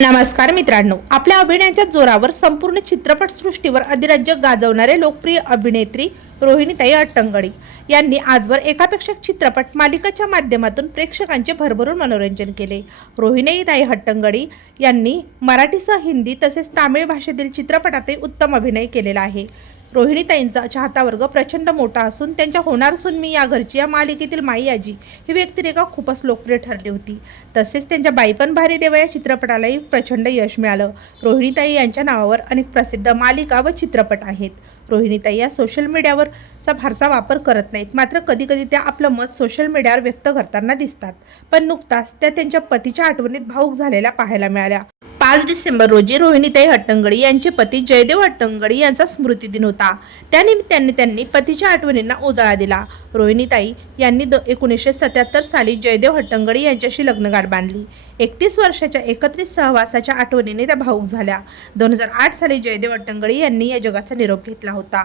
नमस्कार मित्रांनो आपल्या अभिनयाच्या जोरावर संपूर्ण चित्रपटसृष्टीवर अधिराज्य गाजवणारे लोकप्रिय अभिनेत्री रोहिणीताई अट्टंगडी यांनी आजवर एकापेक्षा चित्रपट मालिकाच्या माध्यमातून प्रेक्षकांचे भरभरून मनोरंजन केले. रोहिणीताई हट्टंगडी यांनी मराठीसह हिंदी तसेच तामिळ भाषेतील चित्रपटातही उत्तम अभिनय केलेला आहे. रोहिणीताईंचा चाहता वर्ग प्रचंड मोठा असून त्यांच्या होणार मी या घरची या मालिकेतील माई आजी ही व्यक्तिरेखा खूपच लोकप्रिय ठरली होती. तसेच त्यांच्या बाईपण भारी देवा या चित्रपटालाही प्रचंड यश मिळालं. रोहिणीताई यांच्या नावावर अनेक प्रसिद्ध मालिका व चित्रपट आहेत. रोहिणीताई या सोशल मीडियावरचा फारसा वापर करत नाहीत. मात्र कधीकधी त्या आपलं मत सोशल मीडियावर व्यक्त करताना दिसतात. पण नुकताच त्या त्यांच्या पतीच्या आठवणीत भाऊक झालेल्या पाहायला मिळाल्या. पाच डिसेंबर रोजी रोहिणीताई हट्टंगडी यांचे पती जयदेव हट्टंगडी यांचा स्मृतिदिन होता. त्यानिमित्ताने त्यांनी पतीच्या आठवणींना उजाळा दिला. रोहिणीताई यांनी द एकोणीसशे सत्याहत्तर साली जयदेव हट्टंगडी यांच्याशी लग्नगाठ बांधली. एकतीस वर्षाच्या एकत्रित सहवासाच्या आठवणीने त्या भाऊक झाल्या. दोन हजार आठ साली जयदेव अट्टंगडी यांनी या जगाचा निरोप घेतला होता.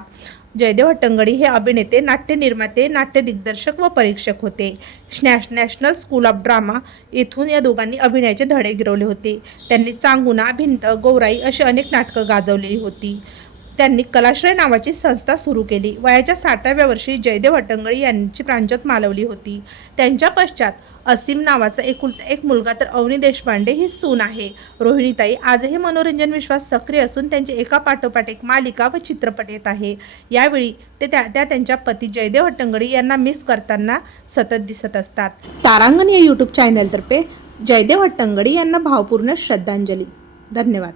जयदेव अट्टंगडी हे अभिनेते नाट्य निर्माते नाट्य दिग्दर्शक व परीक्षक होते. स्नॅश नॅशनल स्कूल ऑफ ड्रामा येथून या दोघांनी अभिनयाचे धडे गिरवले होते. त्यांनी चांगुना भिंत गौराई अशी अनेक नाटकं गाजवलेली होती. त्यांनी कलाश्रय नावाची संस्था सुरू केली. वयाच्या साठाव्या वर्षी जयदेव हट्टंगडी यांची प्रांजत मालवली होती. त्यांच्या पश्चात असीम नावाचा एकुलता एक मुलगा तर अवनी देशपांडे ही सून आहे. रोहिणीताई आजही मनोरंजन विश्वास सक्रिय असून त्यांची एका पाठोपाठ एक मालिका व चित्रपट येत आहे. यावेळी ते त्या त्या त्यांच्या पती जयदेव हट्टंगडी यांना मिस करताना सतत दिसत असतात. तारांगण या यूट्यूब चॅनलतर्फे जयदेव हट्टंगडी यांना भावपूर्ण श्रद्धांजली. धन्यवाद.